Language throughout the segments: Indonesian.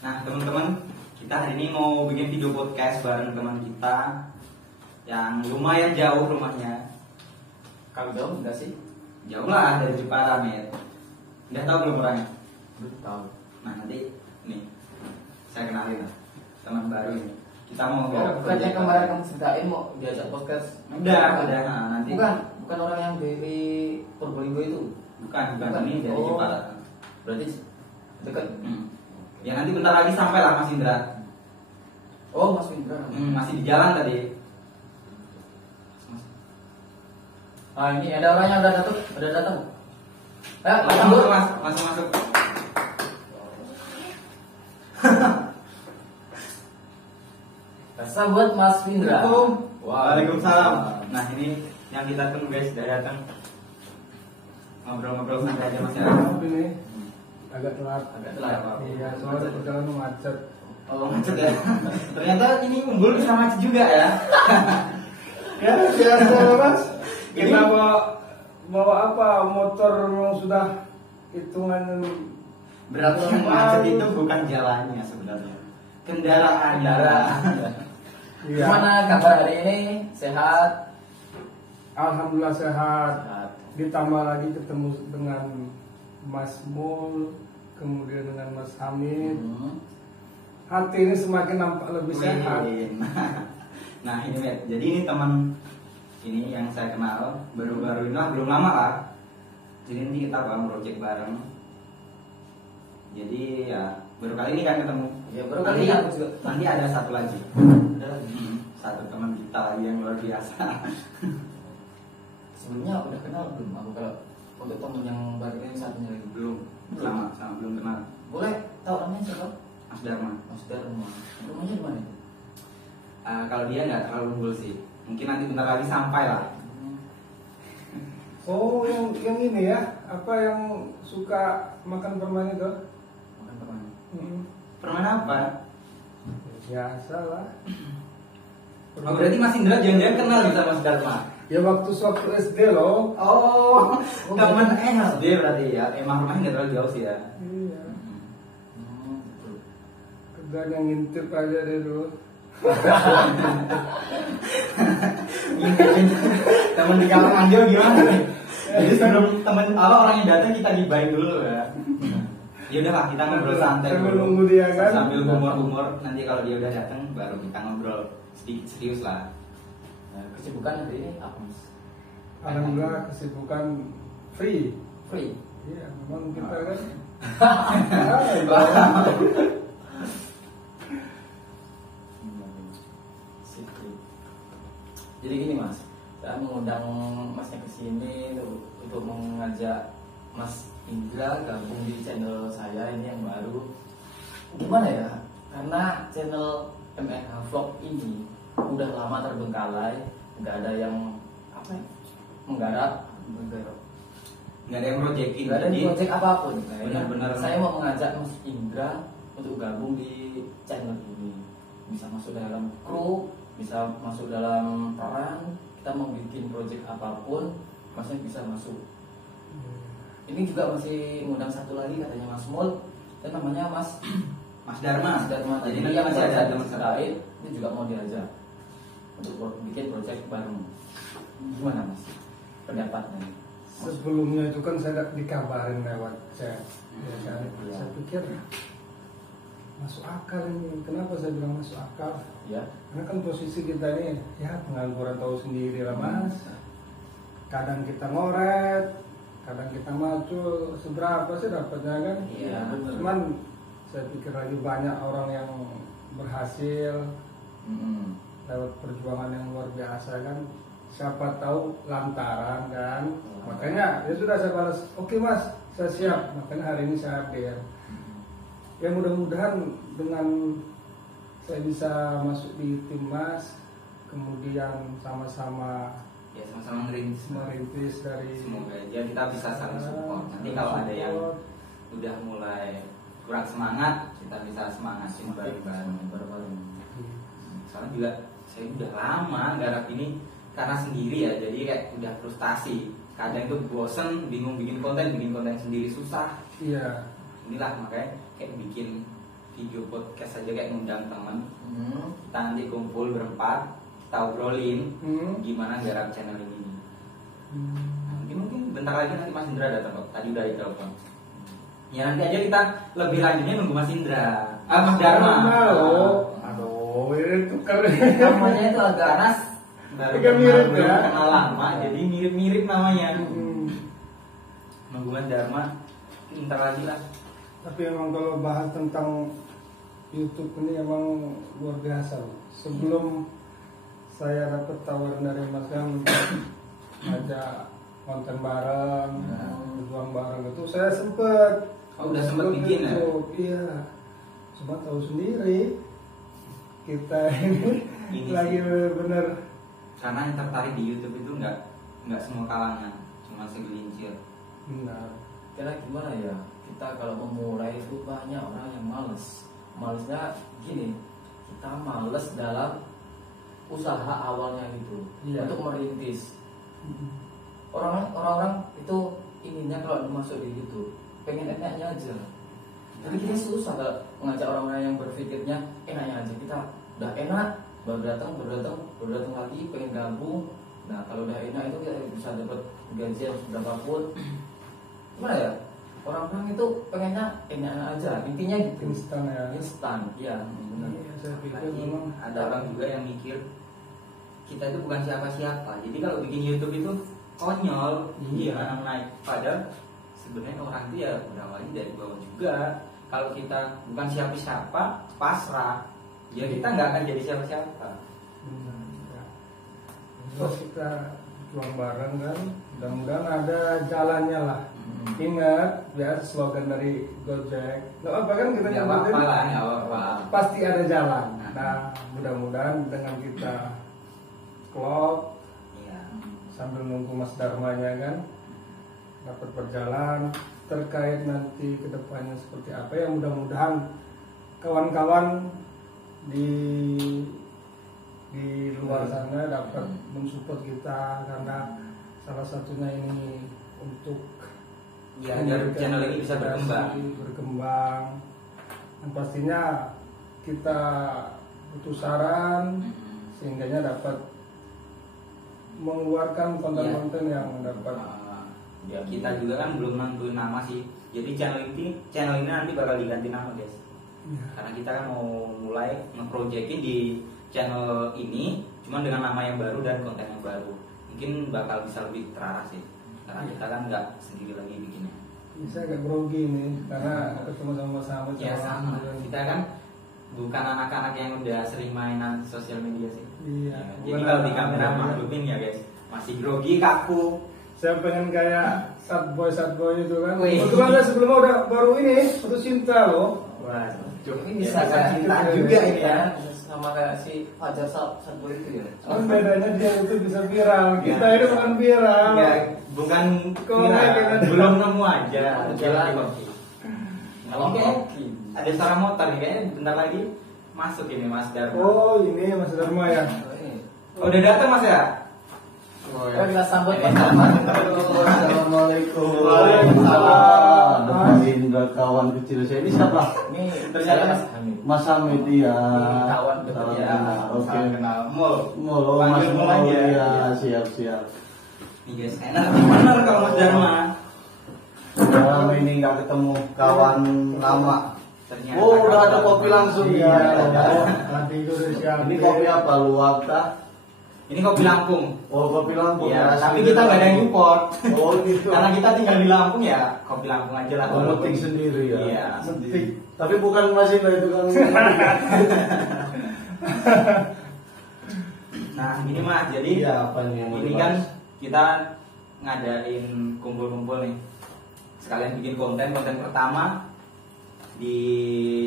Nah teman-teman, kita hari ini mau bikin video podcast bareng teman kita yang lumayan jauh rumahnya. Kalau jauh enggak sih? Jauh lah dari Jepara, Mir. Udah tahu belum orangnya? Belum tahu. Nah nanti nih saya kenalin lah teman baru ini. Kita mau bukannya kemarin kamu ceritain mau diajak podcast? Udah. Nah, nanti. Bukan orang yang dari Purbalingga itu. Bukan. Ini dari Jepara. Berarti dekat. Ya nanti bentar lagi sampai lah Mas Indra. Oh, Mas Indra. Masih di jalan tadi. Ah, ini ada orangnya udah datang. Masuk. Sahabat Mas Indra. Waalaikumsalam. Nah ini yang kita tunggu guys, sudah datang. Ngobrol-ngobrol santai aja Mas ya. Ini agak telat. Apa? Iya, soalnya perjalanan macet. Oh macet ya. Ternyata ini Unggul bisa macet juga ya. Ya biasa Mas. Kita bawa apa? Motor yang sudah hitungan. Berarti yang macet itu bukan jalannya sebenarnya, kendaraan. Iya. Gimana kabar hari ini? Sehat? Alhamdulillah sehat. Sehat. Ditambah lagi ketemu dengan Mas Mul, kemudian dengan Mas Hamid. Hati ini semakin nampak lebih sehat. Nah ini Met, jadi ini teman ini yang saya kenal baru-baru ini lah, belum lama lah. Jadi nanti kita bakal project bareng. Jadi ya baru kali ini kan ketemu. Ya baru kali ini aku juga. Nanti ada satu lagi. Satu teman kita lagi yang luar biasa. Sebelumnya udah kenal belum? Aku kalau untuk temen yang baru ini satunya lagi Belum, sama belum kenal. Boleh tahu namanya siapa? Mas Dharma. Mas Dharma. Rumahnya di mana itu? Kalau dia nggak terlalu unggul sih. Mungkin nanti bentar lagi sampai lah. Oh, yang ini ya, apa yang suka makan permen itu? Makan permen. Permen apa? Biasa lah. Oh berarti Mas Indra jangan-jangan kenal bisa Mas Dharma. Ya waktu SD loh. Oh, teman SD berarti ya. Emang rumahnya nggak terlalu jauh sih ya. Iya. Betul. Kegan yang ngintip aja deh dulu. Temen di kamar mandi gimana nih? Jadi sebelum temen orang yang datang kita gibahin dulu ya. Ya udahlah kita ngobrol santai Sambil dulu. nunggu dia kan. Sambil humor-humor, nanti kalau dia udah datang baru kita ngobrol sedikit serius lah. Nah, kesibukan hari ini apa Mas? Alhamdulillah kesibukan free. Free. Iya, memang kita kan. Jadi gini Mas, saya mengundang Masnya ke sini untuk mengajak Mas Indra gabung di channel saya ini yang baru. Gimana ya? Karena channel MNH Vlog ini udah lama terbengkalai, nggak ada yang apa ya? Menggarap. Nggak ada yang proyekin. Nggak ada project apapun. Benar-benar. Saya mau mengajak Mas Indra untuk gabung di channel ini. Bisa masuk dalam kru, bisa masuk dalam peran. Kita mau bikin project apapun, Masnya bisa masuk. Ini juga masih ngundang satu lagi katanya Mas Mul, dan namanya Mas Dharma. Mas Dharma. Jadi Jadi nanti yang masih ada saya teman terkait ini juga mau diajak untuk bikin project bareng. Gimana Mas? Pendapatnya? Sebelumnya itu kan saya dikabarin lewat chat. Ya kan? Iya. Saya pikir masuk akal ini. Kenapa saya bilang masuk akal? Ya. Karena kan posisi kita ini ya pengangguran tahu sendiri lah Mas. Kadang kita ngoret, kadang kita maju, seberapa sih dapatnya kan? Iya, betul. Cuman saya pikir lagi banyak orang yang berhasil lewat perjuangan yang luar biasa kan. Siapa tahu lantaran kan. Makanya ya sudah saya balas, oke Mas, saya siap. Makanya hari ini saya hadir. Ya mudah-mudahan dengan saya bisa masuk di timnas, kemudian sama-sama Ya sama-sama merintis dari. Semoga aja kita bisa saling support. Nanti kalau ada yang udah mulai kurang semangat, kita bisa semangatin bareng-bareng. Soalnya juga saya udah lama garap ini karena sendiri ya, jadi kayak udah frustasi. Kadang tuh bosen, bingung bikin konten sendiri susah. Iya. Inilah makanya kayak bikin video podcast aja kayak ngundang temen. Kita nanti kumpul berempat, kita obrolin gimana garap channel ini. Nah, mungkin bentar lagi nanti Mas Indra datang kok. Tadi udah ditelepon. Ya nanti aja kita lebih lanjutnya nunggu Mas Indra. Mas Dharma. Aduh, ini tukar. Namanya itu agak panas. Agak mirip ya. Kenal lama, jadi mirip-mirip namanya. Nunggu Mas Dharma. Bentar lagi lah. Tapi emang kalau bahas tentang YouTube ini emang luar biasa loh. Sebelum saya dapat tawaran dari Mas Gam untuk ngajak konten bareng, berjuang bareng itu saya sempet. Udah sempet bikin ya? Iya. Cuma tahu sendiri kita ini lagi bener. Karena yang tertarik di YouTube itu nggak semua kalangan, cuma segelintir. Benar. Karena gimana ya, kita kalau memulai itu banyak orang yang males. Malesnya gini, kita males dalam usaha awalnya gitu, untuk merintis. Orang-orang itu inginnya kalau masuk di YouTube pengen enaknya aja. Jadi kita susah kalau mengajak orang-orang yang berpikirnya enaknya aja. Kita udah enak, baru datang lagi pengen gabung. Nah kalau udah enak itu kita bisa dapat gajian berapapun. Gimana ya? Orang-orang itu pengennya enak aja. Intinya gitu. Instan, iya. Benar. Saya pikir memang ada orang juga yang mikir kita itu bukan siapa-siapa. Jadi kalau bikin YouTube itu konyol, gimana naik. Padahal sebenarnya orang itu ya berawalnya dari bawah juga. Kalau kita bukan siapa-siapa, pasrah, ya kita nggak akan jadi siapa-siapa. Terus kita juang bareng kan, mudah-mudahan ada jalannya lah. Ingat, ya slogan dari Gojek. Nggak apa kan kita nyebutin, pasti ada jalan. Nah, mudah-mudahan dengan kita klop, sambil nunggu Mas Dharmanya kan dapat berjalan, terkait nanti kedepannya seperti apa ya, mudah-mudahan kawan-kawan di luar sana dapat mensupport kita, karena salah satunya ini untuk agar channel ini bisa berkembang. Dan pastinya kita butuh saran sehingganya dapat mengeluarkan konten-konten yang dapat. Ya kita juga kan belum nentuin nama sih. Jadi channel ini nanti bakal diganti nama guys. Karena kita kan mau mulai ngeprojekin di channel ini, cuma dengan nama yang baru dan konten yang baru. Mungkin bakal bisa lebih terarah sih. Karena kita kan nggak sendiri lagi bikinnya. Bisa agak grogi nih, karena ketemu sama sahabat. Ya sama. Kita kan bukan anak-anak yang udah sering mainan sosial media sih. Iya. Jadi kalau di kamera maklumin ya guys, masih grogi, kaku. Saya pengen kayak sad boy itu kan. Wih. Kebetulan sebelumnya udah baru ini putus cinta loh. Wah, ini bisa kayak cinta kita juga ini ya. Sama kayak si Fajar Sadbur itu ya. Cuman bedanya dia itu bisa viral, kita ini bukan viral. Ya, bukan viral, belum nemu aja. Jalan. Oke. Ada suara motor nih, kayaknya bentar lagi masuk ini Mas Dharma. Oh ini Mas Dharma ya. Oh, udah datang Mas ya? Kita sambut Assalamualaikum. Waalaikumsalam. Mas Indra, kawan kecil saya ini siapa? Ini ternyata Mas Hamid ya. Kawan dekat ya. Oke. Kenal. Mul. Mas Panggil Mul Mul aja. ya, siap. Nih guys, enak bener kalau Mas Dharma. Udah lama ini nggak ketemu kawan lama. Ternyata Oh, udah ada kopi langsung ya. Tadi itu udah siap. Ini kopi apa? Luwak kah? Ini kopi Lampung. Oh, kopi Lampung. Ya, tapi kita nggak ada yang import. Oh, gitu. Karena kita tinggal di Lampung ya, kopi Lampung aja lah. Oh, metik sendiri ya. Iya. Metik. Tapi bukan Mas Indra itu kan. Nah, ini Mas, jadi Iya, apa nih yang mau ini dibahas? kan kita ngadain kumpul-kumpul nih. Sekalian bikin konten pertama di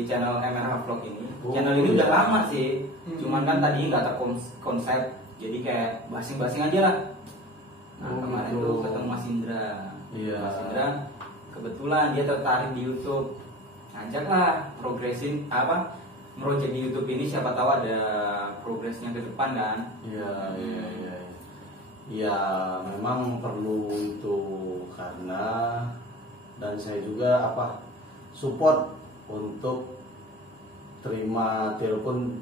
channel MRH Vlog ini. Channel ini udah lama sih, cuman kan tadi nggak terkonsep, jadi kayak basing-basing aja lah. Nah, kemarin tuh ketemu Mas Indra. Iya. Mas Indra kebetulan dia tertarik di YouTube. Ngajaklah progresin merojek di YouTube ini, siapa tahu ada progresnya ke depan kan. Iya. Ya, memang perlu itu karena dan saya juga support untuk terima telepon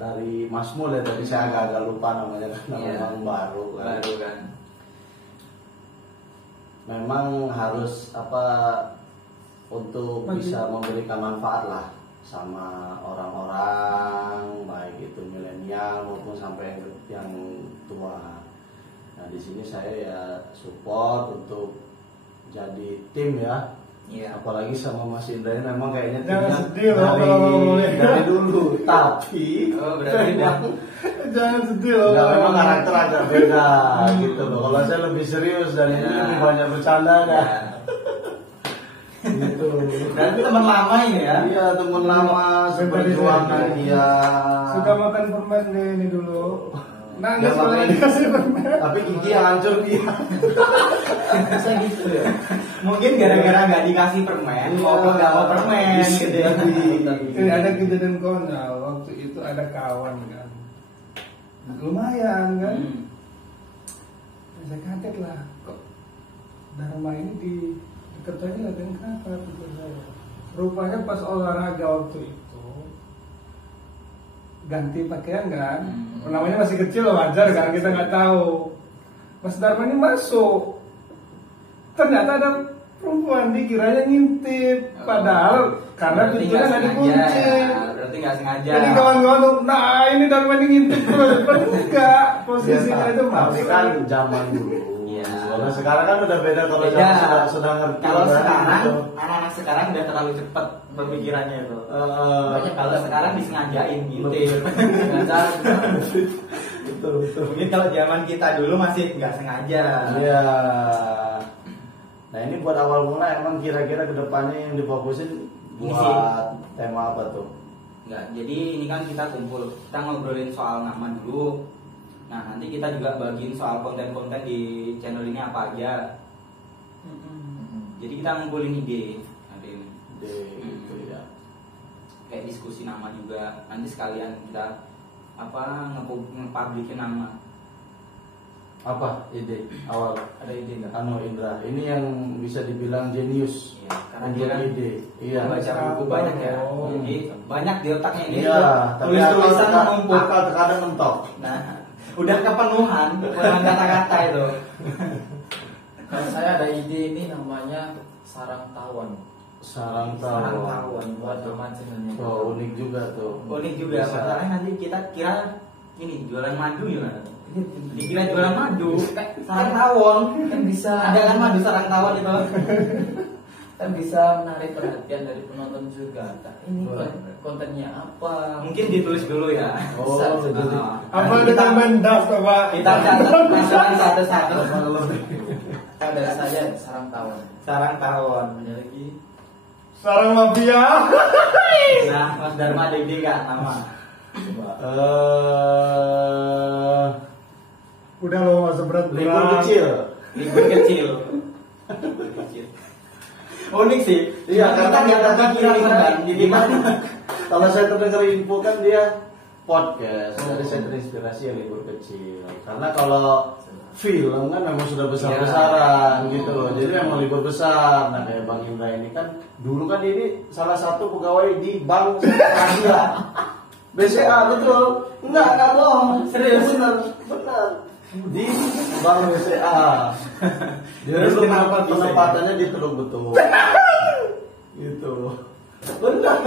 dari Mas Mul ya, tadi saya agak lupa namanya karena memang baru kan. Memang harus untuk bisa memberikan manfaat lah sama orang-orang, baik itu milenial maupun sampai yang tua. Nah di sini saya ya support untuk jadi tim ya. Iya. Apalagi sama Mas Indra ini memang kayaknya Jangan sedih dari dulu, tapi berarti jangan sedih loh. memang karakter agak beda gitu loh. Kalau saya lebih serius dan ini lebih banyak bercanda kan. Gitu. Berarti teman lama ini ya? Iya, teman lama seperjuangan dia. Sudah makan permen nih ini dulu. Nangis Ya, kalau makanya. dikasih permen. Tapi gigi hancur dia. Bisa gitu ya? Mungkin gara-gara nggak dikasih permen, ngobrol nggak mau permen Bisa gitu ya. jadi. Ini ada kejadian konyol. Waktu itu ada kawan kan, lumayan kan. Saya kaget lah, kok Dharma ini dikerjain latihan kenapa? Pikir saya. Rupanya pas olahraga waktu itu ganti pakaian kan, namanya masih kecil wajar kan, kita nggak tahu. Mas Dharma ini masuk, ternyata ada perempuan, dikiranya ngintip, padahal karena Berarti pintunya nggak dikunci. Berarti nggak sengaja. Jadi kawan-kawan tuh, nah ini Dharma ini ngintip terus, enggak, posisinya itu Tapi mati kan zaman dulu. Iya. Kalau sekarang kan udah beda, kalau Beda. zaman sudah ngerti. Kalau kan, sekarang, gitu. anak-anak sekarang udah terlalu cepat pemikirannya itu. Banyak Kalau sekarang disengajain gitu. betul betul. Mungkin kalau zaman kita dulu masih nggak sengaja. Iya. Nah ini buat awal mula emang kira-kira kedepannya yang difokusin Ini buat sih. tema apa tuh? Enggak, jadi ini kan kita kumpul, kita ngobrolin soal nama dulu. Nah nanti kita juga bagiin soal konten-konten di channel ini apa aja. Jadi kita ngumpulin ide nanti ini. Gitu ya. Kayak diskusi nama juga. Nanti sekalian kita nge-publikin nama. Apa ide awal? Ada ide nggak? Indra, ini yang bisa dibilang jenius. Iya, karena Untuk dia kan ide. Iya. baca buku banyak ya. Jadi banyak di otaknya ini. Iya, tapi Tulis-tulisan menumpuk. akal terkadang mentok. Nah, udah kepenuhan dengan kata-kata itu. Kalau saya ada ide ini namanya sarang tawon. Sarang Sarang tawon. tawon. Buat teman channelnya. Oh, unik juga tuh. Unik juga. Bisa. Masalahnya nanti kita kira ini jualan madu gimana? Dikira jualan madu, sarang tawon Kan bisa ada kan madu sarang tawon itu. kan bisa menarik perhatian dari penonton juga. Nah, ini kontennya apa? Mungkin ditulis dulu ya. Oh, jadi Apa dengan mendas Pak? Kita catat masalah satu-satu. Nah, dari saya sarang tawon. Sarang tawon. Ada lagi Sarang mafia. Nah, Mas Dharma ada ide nggak nama? coba Udah loh Mas berat. libur kecil. Libur kecil. Libur kecil. Unik sih. Iya, karena kita nggak kepikiran kan. Gimana? Kalau saya terdengar info kan dia podcast, jadi saya terinspirasi ya libur kecil. Karena kalau film kan memang sudah besar-besaran gitu loh. Jadi memang libur besar. Nah kayak Bang Indra ini kan dulu kan ini salah satu pegawai di Bank Asia. BCA betul. Enggak bohong. Serius? Benar. Di Bank BCA. Dia Terus dulu kenapa bisa? penempatannya di Teluk Betul. Gitu. Benar.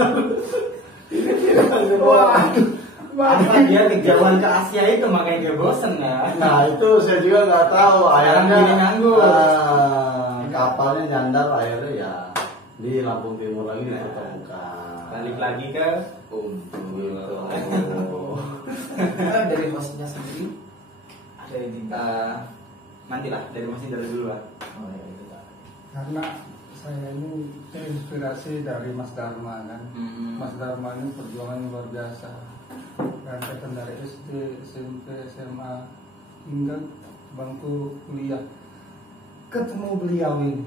Wah, Apa dia kejauhan ke Asia itu makanya dia bosen ya? Nah itu saya juga nggak tahu. Sekarang Akhirnya gini nganggur. kapalnya nyandar akhirnya ya di Lampung Timur lagi ditemukan. Balik lagi ke Kumpul. Kan dari hostnya sendiri ada ide. Nantilah dari Mas Indra dulu lah. Oh ya itu Pak. karena saya ini terinspirasi dari Mas Dharma kan. Mas Dharma ini perjuangan luar biasa. Rentetan dari SD, SMP, SMA hingga bangku kuliah. Ketemu beliau ini.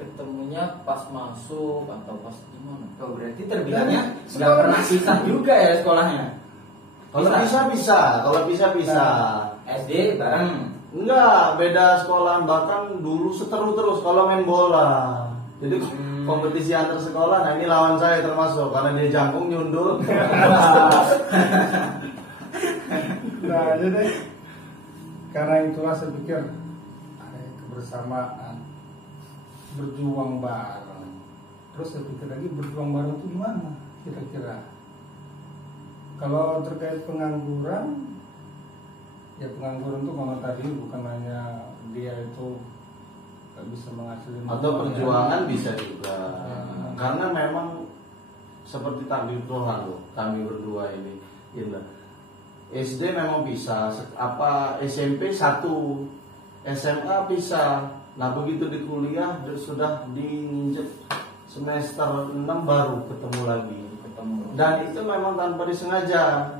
Ketemunya pas masuk atau pas gimana? Oh berarti terbilangnya nggak pernah pisah juga ya sekolahnya? Kalau bisa, kalau bisa. SD bareng. Enggak, beda sekolahan, bahkan dulu seteru terus kalau main bola. Jadi kompetisi antar sekolah. Nah ini lawan saya termasuk karena dia jangkung nyundul. Nah jadi karena itulah saya pikir ada kebersamaan, berjuang bareng. Terus saya pikir lagi berjuang bareng itu gimana kira-kira? Kalau terkait pengangguran, ya pengangguran itu kalau tadi bukan hanya dia itu gak bisa menghasilkan Atau perjuangan bisa juga. Ya. Karena memang seperti takdir Tuhan loh, kami berdua ini. Gitu. SD memang bisa, SMP 1, SMA bisa. Nah begitu di kuliah sudah diinjek semester 6 baru ketemu lagi. Dan itu memang tanpa disengaja.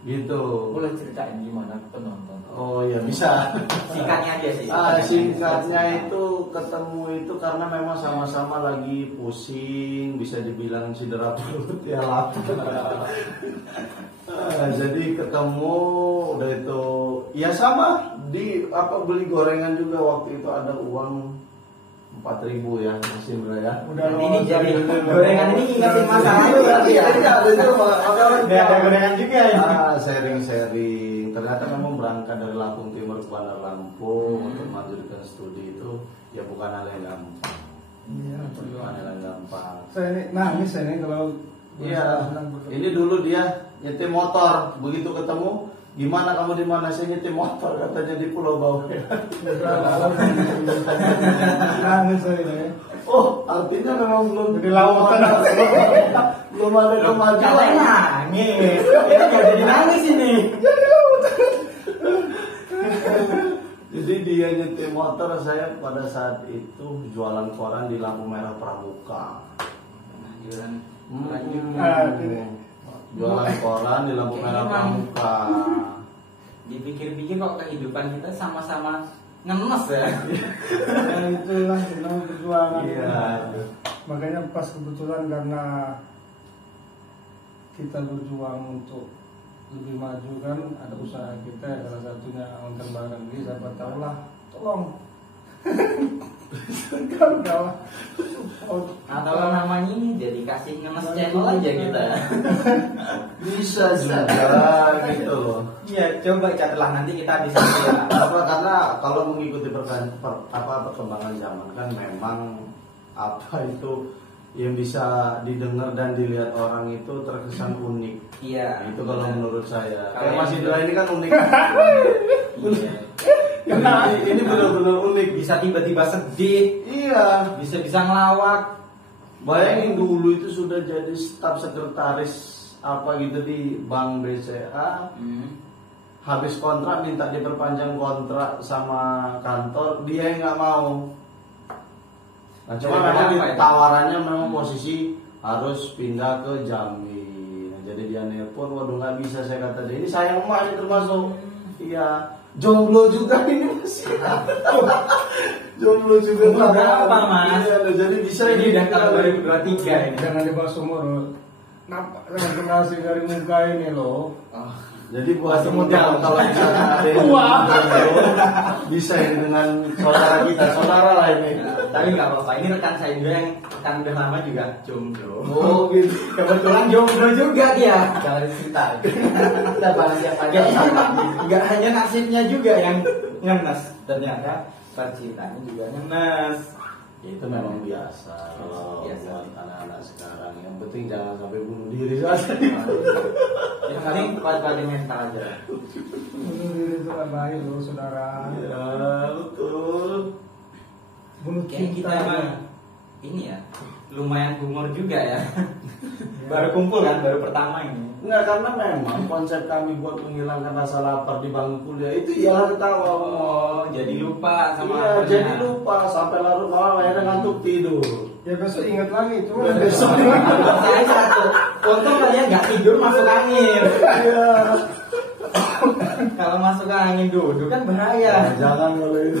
Gitu. Boleh ceritain gimana penonton? Oh ya bisa. Singkatnya aja sih. Singkatnya itu ketemu itu karena memang sama-sama lagi pusing, bisa dibilang cedera perut ya lapar. Jadi ketemu udah itu ya sama beli gorengan juga waktu itu ada uang 4.000 ya masih ya. Udah Ini jadi gorengan ini ingatin masa lalu berarti ya. Ada gorengan juga ya. Sharing. Ternyata memang berangkat dari Lampung Timur ke Bandar Lampung untuk melanjutkan studi itu ya bukan hal yang gampang. Iya, Bukan hal yang gampang. saya ini nangis saya ini kalau Iya, ini dulu dia nyetim motor, begitu ketemu, gimana kamu di mana? Saya nyetim motor, katanya di Pulau Bawean. nangis saya ini. Oh, artinya memang belum Jadi lautan. belum ada kemajuan. Katanya nangis. Ini nggak jadi nangis ini. Jadi dia nyetim motor, saya pada saat itu jualan koran di lampu merah Pramuka. Jualan koran di lampu merah Pramuka. Dipikir-pikir kok kehidupan kita sama-sama ngenes ya. Nah, itulah namanya perjuangan. Iya. Makanya pas kebetulan karena kita berjuang untuk lebih maju kan, ada usaha kita ya, salah satunya Onten Barang Negeri. Siapa tahu lah, tolong. Kawan-kawan. Atau namanya ini jadi kasih ngenes channel aja kita. Bisa juga gitu loh. Iya, coba catatlah nanti kita bisa lihat. Karena kalau mengikuti perkembangan zaman kan memang itu yang bisa didengar dan dilihat orang itu terkesan unik. Iya. Nah, itu kalau menurut saya. Kalau Mas Indra ini kan unik. Iya. Ini benar-benar unik. Bisa tiba-tiba sedih, Iya. bisa ngelawak. Bayangin dulu itu sudah jadi staf sekretaris gitu di Bank BCA. Habis kontrak minta diperpanjang kontrak sama kantor, dia yang nggak mau. Nah, cuma memang tawarannya memang posisi harus pindah ke Jambi. Nah, jadi dia nelpon, waduh nggak bisa, saya kata dia. Ini sayang emak ini termasuk. Iya, jomblo juga ini masih. Jomblo juga. Berapa Mas? Iya, jadi bisa Ini udah tahun 2023 ini. Jangan dibahas umur. Nampak sangat generasi dari muka ini loh. Jadi buat Masih teman-teman muda. kalau misalnya ada yang jomblo, bisa yang dengan saudara kita, saudara lah ini. Tapi nggak apa-apa. Ini rekan saya juga yang rekan udah lama juga jomblo. Oh gitu. Kebetulan jomblo juga dia. Jangan cerita. Kita bahas siapa aja. Nggak hanya nasibnya juga yang ngenes, ternyata percintaannya juga ngenes. Ya, itu memang biasa kalau Biasa. buat anak-anak sekarang. Yang penting jangan sampai bunuh diri saja. Yang penting kuat-kuatin mental aja. Bunuh diri itu gak baik loh saudara. Ya betul. Bunuh Kayak kita cinta. emang ini ya lumayan humor juga ya. Baru kumpul kan, baru pertama ini. Enggak, karena memang konsep kami buat menghilangkan rasa lapar di bangku kuliah itu ialah ketawa. Oh, jadi lupa sama Iya, apanya. jadi lupa sampai larut malam akhirnya ngantuk tidur. Ya besok ingat lagi itu. Besok. Saya satu. Untung kalian nggak tidur masuk angin. Iya. Kalau masuk angin duduk kan bahaya. Jangan kalau itu.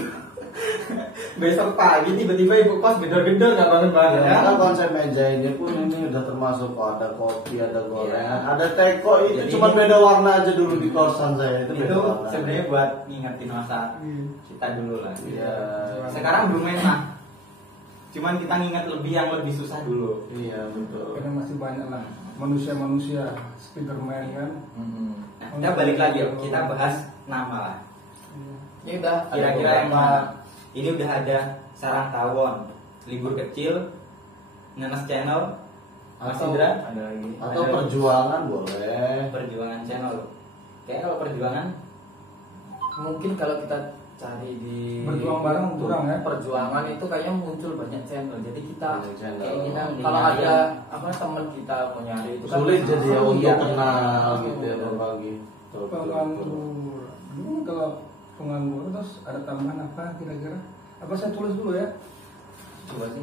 Besok pagi tiba-tiba ibu kos gedor-gedor nggak bangun-bangun ya. Karena konsep meja ini pun ini udah termasuk ada kopi, ada gorengan, ada teko itu Jadi cuma ini- beda warna aja dulu di kosan saya itu. Itu beda warna. sebenarnya buat ngingetin masa Iya. kita dulu lah. Iya. Sekarang belum main mah. Cuman kita ngingat lebih yang lebih susah dulu. Iya betul. Karena masih banyak lah manusia-manusia Spiderman kan. Nah, kita balik lagi yuk, kita bahas nama lah. Ini udah Kira-kira yang mana? Ini udah ada Sarang Tawon, Libur Kecil, Nenes Channel, Mas Atau- Indra, ada lagi. Atau Ada- perjuangan boleh. Perjuangan Channel. Kayaknya kalau Perjuangan Mungkin kalau kita cari di Berjuang bareng kurang ya. perjuangan itu kayaknya muncul banyak channel. Jadi kita Banyak channel. kayak kita Di kalau nyari ada apa teman kita mau nyari itu kan Sulit jadi ya seru untuk ya. kenal gitu ya berbagi. Betul, betul, betul. Penganggur. Dulu kalau penganggur terus ada tambahan apa kira-kira? Apa saya tulis dulu ya? coba sih.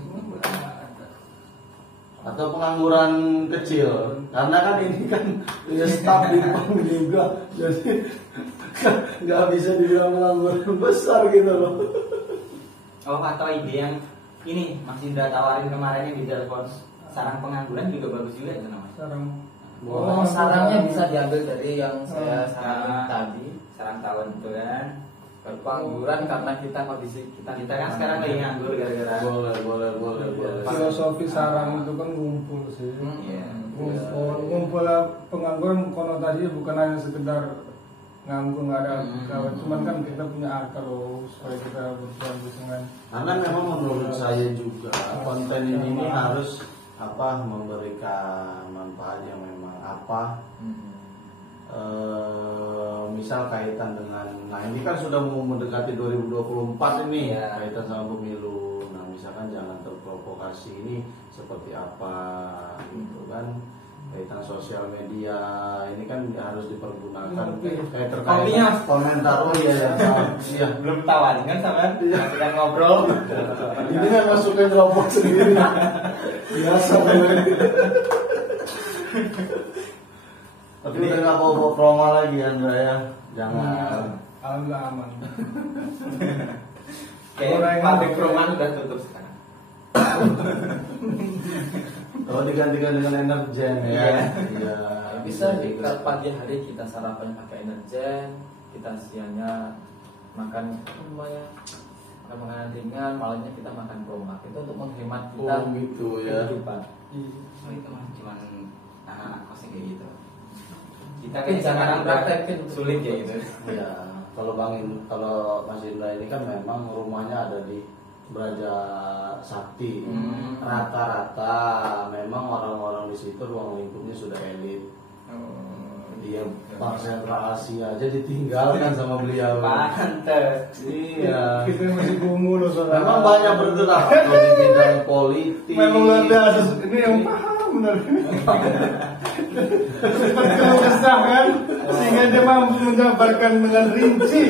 Atau pengangguran kecil, karena kan ini kan punya staff di depan juga, jadi nggak bisa dibilang pengangguran besar gitu loh. Oh, atau ide yang ini Mas Indra tawarin kemarin yang di telepon, sarang pengangguran juga bagus juga itu namanya. Sekarang Oh, sarangnya bisa diambil dari yang saya saranin Nah, tadi. Sarang tawon itu kan. Kalau pengangguran karena kita kondisi Kita kan sekarang lagi nganggur gara-gara Boleh. filosofi sarang itu kan ngumpul sih. Iya. Ngumpul pengangguran konotasinya bukan hanya sekedar nganggur nggak ada kawan, cuman kan kita punya akal loh supaya kita berjuang dengan. Karena memang menurut saya juga konten ini harus memberikan manfaat yang memang misal kaitan dengan, nah ini kan sudah mau mendekati 2024 ini Ya. kaitan sama pemilu. Nah misalkan jangan terprovokasi ini seperti apa gitu kan, kaitan sosial media ini kan harus dipergunakan kayak terkait Kopinya. komentar. Oh iya ya, iya. belum tawarin kan sama kita ngobrol. Ini kan masukin robot sendiri. Biasa banget. Tapi udah nggak bawa promo lagi Andra ya, jangan. Alhamdulillah aman. Kayak pabrik perumahan udah tutup sekarang. Kalau digantikan dengan energen ya. Iya. bisa di pagi hari kita sarapan pakai energen, kita siangnya makan lumayan makanan ringan, malamnya kita makan promak. Itu untuk menghemat kita Oh gitu ya. kehidupan. Oh itu mah cuman anak-anak kos yang kayak gitu. Kita Tapi kan jangan sekarang praktekin. sulit ya gitu. Ya, kalau kalau Mas Indra ini kan memang rumahnya ada di Braja Sakti. Rata-rata memang orang-orang di situ ruang lingkupnya sudah elit. Dia Sentral Asia aja ditinggalkan sama beliau. Pantes. Iya. Kita masih kumuh loh soalnya. Memang banyak bergerak kalau di bidang politik. Memang luar biasa. Ini yang paham benar. Seperti keluh kesah kan, sehingga dia mampu menjabarkan dengan rinci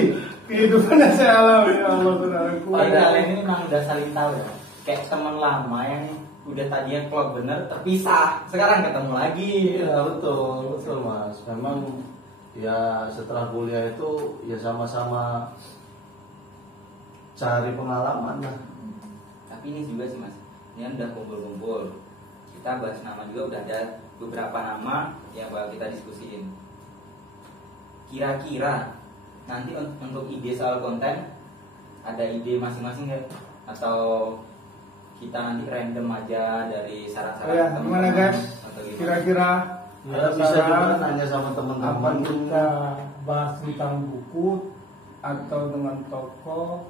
kehidupan yang saya alami. Ya Allah, saudaraku. Paling kalian ini memang udah saling tahu ya. Kayak teman lama yang udah tadinya klop bener terpisah, sekarang ketemu lagi. Iya betul Mas. Memang ya setelah kuliah itu ya sama-sama cari pengalaman lah. Tapi ini juga sih Mas, ini kan udah kumpul-kumpul. Kita bahas nama juga udah ada beberapa nama yang bakal kita diskusiin. Kira-kira nanti untuk ide soal konten ada ide masing-masing nggak? Atau kita nanti random aja dari saran-saran Ya, gimana guys? Atau gimana? Kira-kira Ya bisa juga nanya sama apa teman-teman. kita bahas tentang buku atau dengan tokoh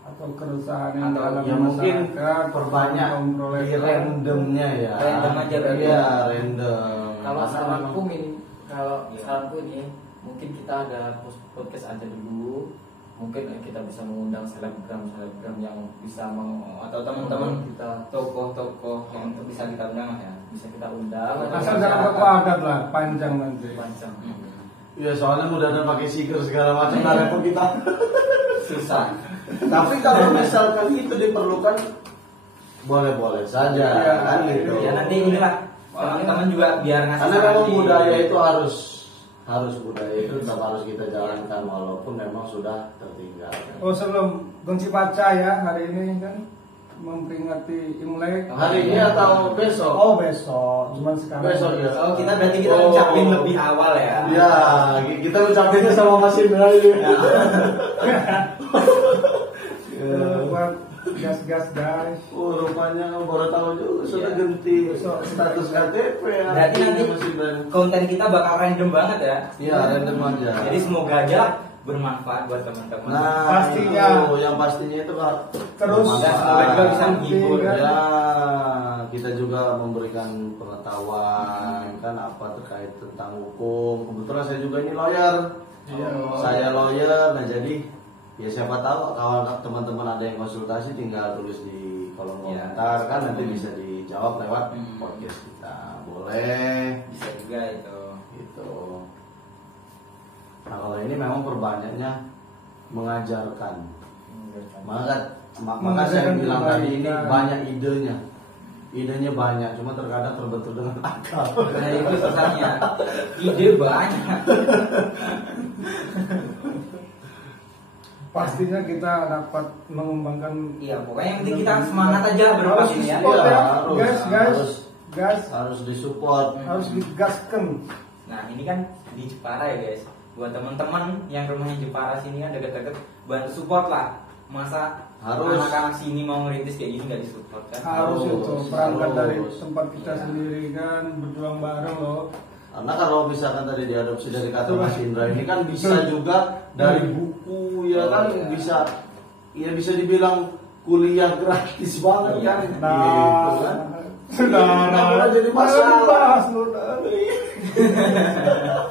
atau keresahan yang Atau dalam Ya mungkin masyarakat, perbanyak memperoleh di randomnya ya. Random aja berarti. Iya random. Kalau Karena saranku memang- kalau Iya. saranku ini mungkin kita ada podcast aja dulu. Mungkin kita bisa mengundang selebgram yang bisa Atau teman-teman kita tokoh-tokoh yang bisa kita undang ya. bisa kita undang. asal jangan padat lah, panjang nanti. Panjang. Iya soalnya mudah dan pakai stiker segala macam nah repot kita. Susah. Tapi kalau misalkan itu diperlukan boleh-boleh saja Iya, kan gitu. Ya nanti inilah teman-teman juga biar ngasih Karena saran memang di- budaya itu harus budaya itu tetap harus kita jalankan walaupun memang sudah tertinggal. Oh sebelum Gongsi Paca ya hari ini kan memperingati Imlek. Hari ini atau besok? Oh besok, cuman sekarang. Besok ya. Oh kita berarti kita Oh. ucapin lebih awal ya. Ya, kita ucapinnya sama Mas Indra ini. Buat gas guys. Rupanya baru tahu juga sudah ganti status KTP. Berarti nanti konten kita bakal random banget ya. Iya, random aja. Jadi semoga aja bermanfaat buat teman-teman. Nah, pastinya yang pastinya itu Kak. Terus semoga juga bisa menghibur kan? Ya, kita juga memberikan pengetahuan kan apa terkait tentang hukum. Kebetulan saya juga ini lawyer. Iya. Saya lawyer, nah jadi ya siapa tahu kawan teman-teman ada yang konsultasi tinggal tulis di kolom komentar kan nanti bisa dijawab lewat podcast kita. Boleh. Bisa juga itu. Gitu. Nah kalau ini memang perbanyaknya mengajarkan. Maka saya bilang tadi ini banyak idenya. Idenya banyak, cuma terkadang terbentur dengan akal. Nah itu susahnya. Ide banyak. Pastinya kita dapat mengembangkan. Iya, pokoknya yang penting kita semangat aja berpas ini ya. Support ya, Guys, guys, harus disupport. harus digaskan. Nah ini kan di Jepara ya guys. Buat teman-teman yang rumahnya Jepara sini kan deket-deket, bantu support lah. Masa Harus. anak-anak sini mau ngerintis kayak gini nggak disupport kan? Harus itu berangkat harus. dari tempat kita Iya. sendiri kan, berjuang bareng loh. Karena kalau misalkan tadi diadopsi dari kata Mas Indra ini kan bisa juga dari buku ya kan bisa ya bisa dibilang kuliah gratis banget kan. Gitu kan. Nah, jadi masalah. Bahas lu tadi.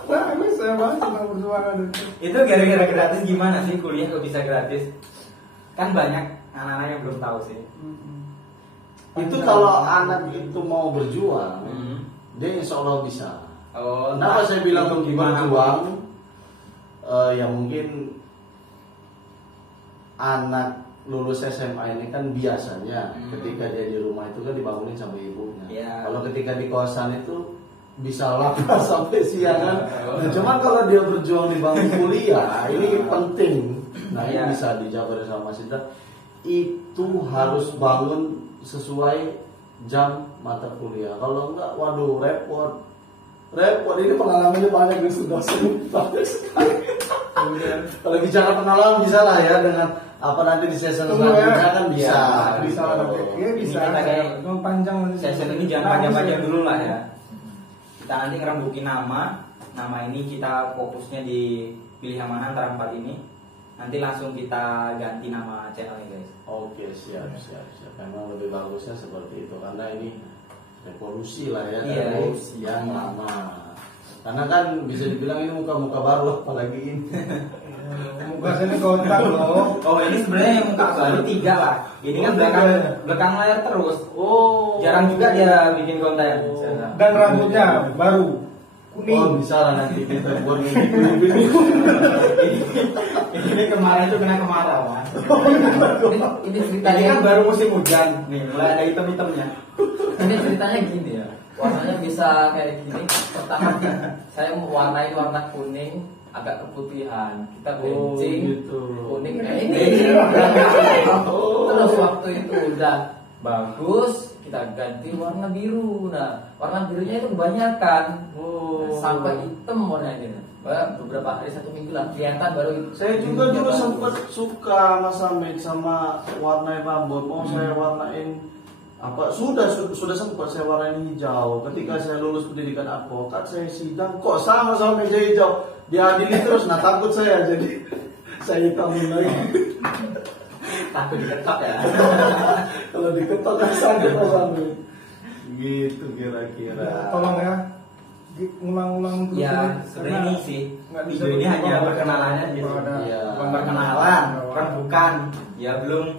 Nah, ini saya bahas tentang perjuangan itu. Itu gara-gara gratis gimana sih kuliah kok bisa gratis? Kan banyak anak-anak yang belum tahu sih. Itu kalau anak itu mau berjuang, Hmm. dia insya Allah bisa. Oh, Kenapa saya bilang itu gimana? berjuang? Ya mungkin anak lulus SMA ini kan biasanya ketika dia di rumah itu kan dibangunin sama ibunya. Iya. Kalau ketika di kosan itu bisa lapar sampai siang kan. Nah, cuman kalau dia berjuang di bangku kuliah, ini penting. Nah, ini Iya. bisa dijawab sama Mas Indra. Itu harus bangun sesuai jam mata kuliah. Kalau enggak, waduh repot. Repot, ini pengalamannya banyak di dosen banyak sekali. Kalau bicara pengalaman bisa lah ya dengan apa nanti di season Tunggu ya. selanjutnya kan bisa. Bisa gitu. nanti. Ya, bisa. Ini kita kayak Mau panjang nanti. Session ini jangan panjang-panjang dulu lah ya. Kita nanti ngerembukin nama ini kita fokusnya di pilih yang mana antara 4 ini. Nanti langsung kita ganti nama channelnya guys. Oke, siap. Memang lebih bagusnya seperti itu karena ini revolusi lah ya, Iya. revolusi yang lama. Karena kan bisa dibilang ini muka-muka baru apalagi ini. Muka sini kontak loh. Oh ini sebenarnya yang muka baru 3 lah. Ini kan belakang layar terus. Oh, Jarang juga dia bikin konten. Dan rambutnya baru kuning. Oh, bisa lah nanti kita buat ini. Ini kemarin tuh kena kemarau mas. Ini Tadi ceritanya kan baru musim hujan nih, mulai ada hitam-hitamnya. ini ceritanya gini ya. Warnanya bisa kayak gini. Pertama saya mau warnain warna kuning agak keputihan. Kita benching gitu. kuning kayak ini. Terus waktu itu udah bagus, kita ganti warna biru. Nah, warna birunya itu kebanyakan. Sampai hitam warnanya. Beberapa hari 1 minggu lah kelihatan baru itu. Saya juga dulu sempat suka Mas Hamid sama warna rambut. Mau saya warnain apa? Sudah sempat saya warnain hijau. Ketika saya lulus pendidikan advokat, saya sidang kok sama meja hijau. Diadili terus, nah takut saya jadi saya hitamin lagi. Takut diketok ya. Kalau diketok kan sakit Mas Hamid. Gitu kira-kira. Tolong ya, ulang-ulang terus. Ya sebenarnya ini sih video ini hanya perkenalannya gitu. Iya. Bukan perkenalan, kan bukan. Ya belum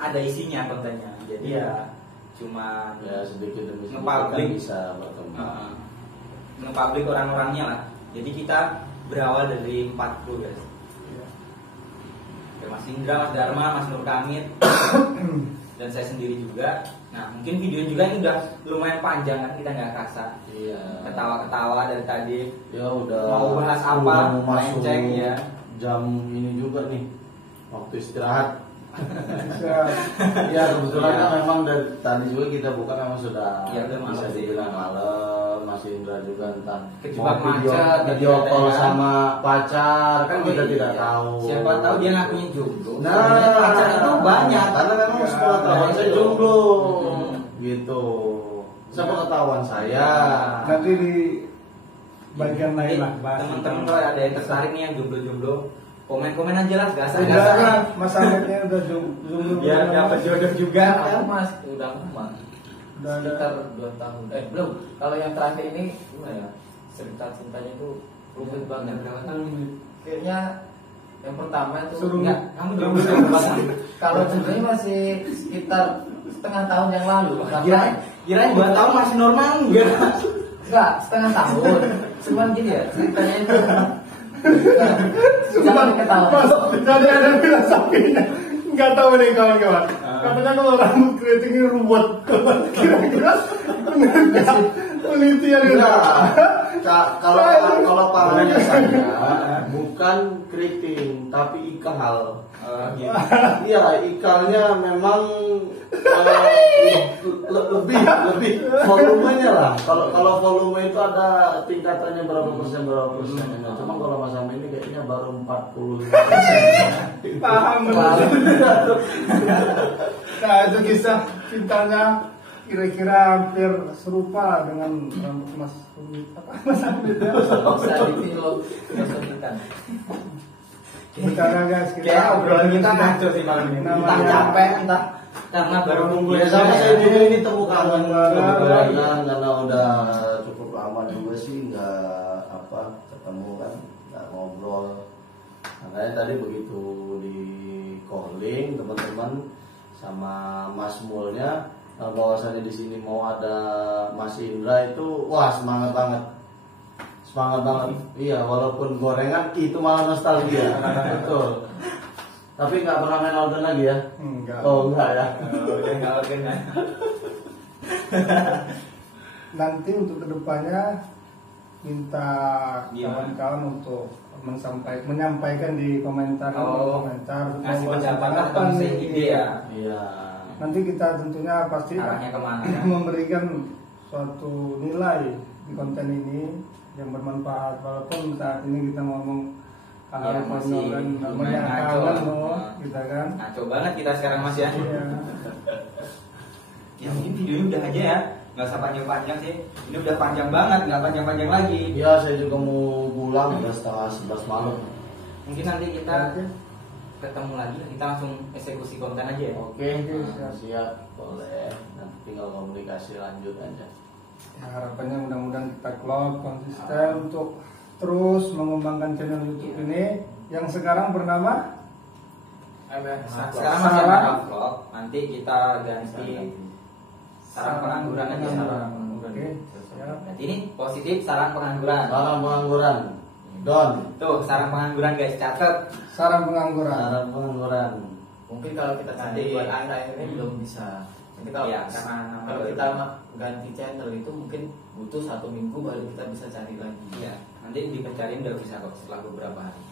ada isinya kontennya. Jadi ya cuma Ya sedikit demi sedikit Nge-public. kan bisa berkembang. nge-public orang-orangnya lah. Jadi kita berawal dari 40 guys. Ya, Mas Indra, Mas Dharma, Mas Nur Kamit, dan saya sendiri juga. Nah mungkin video juga ini udah lumayan panjang kan, kita nggak kerasa. Iya. Ketawa-ketawa dari tadi. Ya udah. Mau bahas apa? Udah mau masuk Melenceng, ya. Jam ini juga nih. Waktu istirahat. Bisa. Ya kebetulan kan memang dari tadi juga kita bukan memang sudah Ya, udah malam bisa sih. dibilang malam. Nah Mas Indra juga entah Kejebak mau macet, video gitu call ya. sama pacar kan kita iya. tidak tahu. Siapa tahu dia ngakunya jomblo. Nah, sebenarnya pacar itu banyak. karena memang Ya, 10 tahun saya itu. jomblo. Hmm. Gitu. Sepengetahuan saya. Nanti di bagian lain lah bahas. Teman-teman kalau ada yang tertarik nih yang jomblo-jomblo, komen-komen aja lah, gak Udah usah. kan Mas Ahmednya udah jomblo. Biar dapat jodoh juga. Aku mas udah lama, Udah ada. sekitar 2 tahun. Belum. Kalau yang terakhir ini gimana ya? Cerita cintanya itu rumit banget. Berapa tahun ini? Kayaknya yang pertama itu Suruh Enggak, kamu jomblo berapa tahun? kalau jodohnya masih sekitar setengah tahun yang lalu. Kirain 2 tahun masih normal enggak? Enggak, setengah tahun. Cuman gini ya, ceritanya itu Sumpah, jangan ketawa. masuk tadi ada filosofinya. Nggak tahu nih kawan-kawan. Katanya kalau rambut keriting ini ruwet. Kira-kira penelitian itu. Kalau pahamnya saya bukan keriting tapi ikal. Gitu. Iya, ikalnya memang lebih volumenya lah. Kalau volume itu ada tingkatannya berapa persen. Cuma kalau Mas Amin ini kayaknya baru 40%. Paham benar. Nah itu kisah cintanya kira-kira hampir serupa dengan rambut Mas Rumit. Apa Mas Rumit ya? Bisa difilosofikan. Bicara guys, Kayak obrolan kita ngaco sih malam ini. Entah Namanya- capek, entah karena baru kumpul. Ya sama saya juga ini temu kangen Lebaran. karena udah cukup lama juga sih nggak ketemu kan, nggak ngobrol. Makanya tadi begitu di calling teman-teman sama Mas Mulnya bahwasannya di sini mau ada Mas Indra itu wah semangat banget. Iya, walaupun gorengan itu malah nostalgia. Betul. Tapi nggak pernah main organ lagi ya? Enggak. Oh enggak ya. Udah enggak oke nah. Nanti untuk kedepannya minta Gimana? kawan-kawan untuk menyampaikan di komentar Ngasih pendapat atau misalnya ide ya. Iya. Nanti kita tentunya pasti Arahnya kemana? memberikan suatu nilai di konten ini yang bermanfaat walaupun saat ini kita ngomong hal-hal Ya, masih konyol kan namanya lumayan ngaco kawan lah. loh kita kan. Ngaco banget kita sekarang Mas ya. Iya. Ya mungkin videonya udah aja ya. Nggak usah panjang-panjang sih. Ini udah panjang banget, nggak panjang-panjang lagi. Iya, saya juga mau pulang udah setengah 11 malam. Mungkin nanti kita ketemu lagi, kita langsung eksekusi konten aja ya. Oke, siap, boleh. Nanti tinggal komunikasi lanjut aja. Ya, harapannya mudah-mudahan kita konsisten untuk terus mengembangkan channel YouTube ini yang sekarang bernama Sekarang masih ada vlog, nanti kita ganti sarang pengangguran aja. Sarang. Oke, siap. Berarti ini positif sarang pengangguran. Sarang pengangguran. Don. Tuh sarang pengangguran guys, catet. Sarang pengangguran. Sarang pengangguran. Mungkin kalau kita cari Nanti- buat anda ini belum bisa. Jadi kalau Iya, karena nama kalau baru. kita ganti channel itu mungkin butuh 1 minggu baru kita bisa cari lagi. Iya, nanti di pencarian udah bisa kok setelah beberapa hari.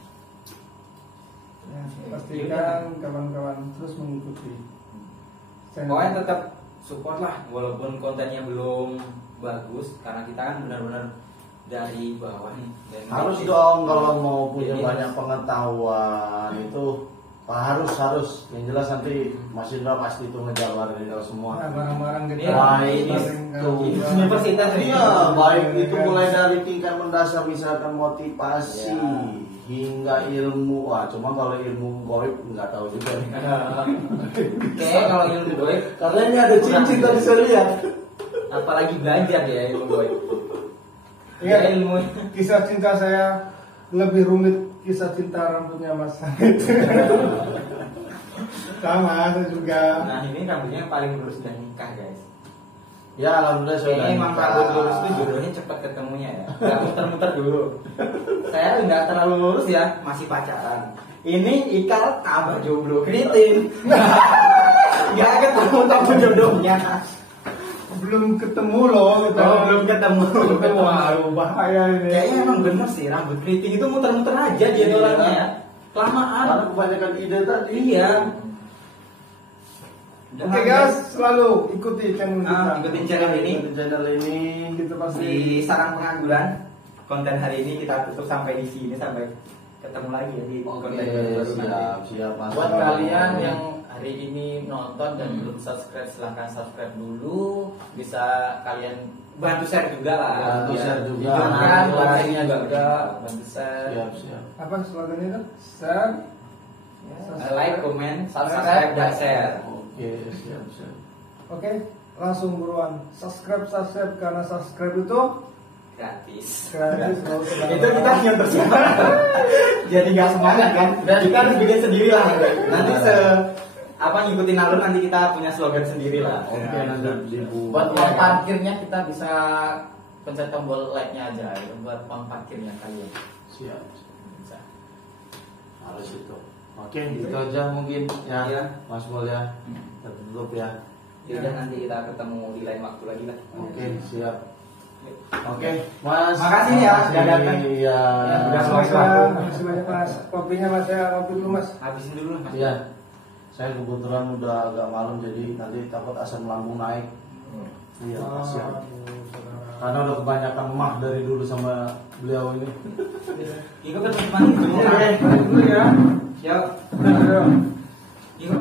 Ya, pastikan kawan-kawan terus mengikuti channel. Pokoknya tetap support lah, walaupun kontennya belum bagus, karena kita kan benar-benar dari bawah nih. Dari Harus nol. dong kalau mau punya Jadi- banyak pengetahuan itu harus. Yang jelas nanti Mas Indra pasti itu ngejabarin itu semua. Nah, barang-barang kita Iya, baik saling itu Universitas Iya, baik itu mulai dari tingkat mendasar misalkan motivasi Ya. hingga ilmu. Wah, cuma kalau ilmu goib nggak tahu juga nih. Kayak kalau ilmu goib, Karena ini ada cincin tadi saya lihat. apalagi belajar ya ilmu goib. Iya. Ya, ilmu. Kisah cinta saya lebih rumit kisah cinta rambutnya Mas Hamid. Sama saya juga. Nah ini rambutnya yang paling lurus dan nikah guys. Ya, alhamdulillah saya Kayaknya emang rambut lurus itu jodohnya cepat ketemunya ya. Gak muter-muter dulu. Saya nggak terlalu lurus ya, masih pacaran. Ini ikal tambah jomblo keriting. Gak ketemu jodohnya. Belum ketemu loh kita. Oh, belum ketemu. Waduh, bahaya ini. Kayaknya emang bener sih rambut keriting itu muter-muter aja dia Iya. orangnya ya. Kelamaan. Karena kebanyakan ide tadi. Iya. Oke guys, selalu ikuti channel kita. Ikutin channel ini. Ikutin channel ini. Kita pasti Di sarang pengangguran. Konten hari ini kita tutup sampai di sini, sampai ketemu lagi ya di konten baru nanti. Siap Mas. Buat kalian yang hari ini nonton dan belum subscribe, silahkan subscribe dulu. Bisa kalian bantu share juga lah. Bantu share juga. hidupkan Nah, like-nya juga. juga, bantu share. Siap. apa slogannya itu? Share. Like, comment, Subscribe, subscribe, dan share. Oke, siap. Oke, langsung buruan subscribe karena subscribe itu Gratis. gratis. nggak usah bayar. Itu kita hanya untuk semangat. Jadi nggak semangat kan? Dan kita harus bikin sendiri lah. Nanti ngikutin alur, nanti kita punya slogan sendiri lah. Oke, nanti dibuat. Buat uang parkirnya kita bisa pencet tombol like-nya aja ya, buat uang parkirnya kalian. Siap. Bisa. Harus itu. Oke, gitu aja mungkin ya, Iya. Mas Mul ya. Kita tutup ya. Jadi nanti kita ketemu di lain waktu lagi lah. Oke, siap. Oke, Mas. Makasih ya, sudah datang. Iya. Udah Mas, selesai. makasih banyak Mas. Kopinya Mas ya, kopi dulu Mas. Habisin dulu Mas. Iya. Saya kebetulan udah agak malam jadi nanti takut asam lambung naik. Iya, siap. Karena udah kebanyakan mah dari dulu sama beliau ini. Ikut teman-teman dulu. Oke, dulu ya. Siap. Udah, udah. Ikut.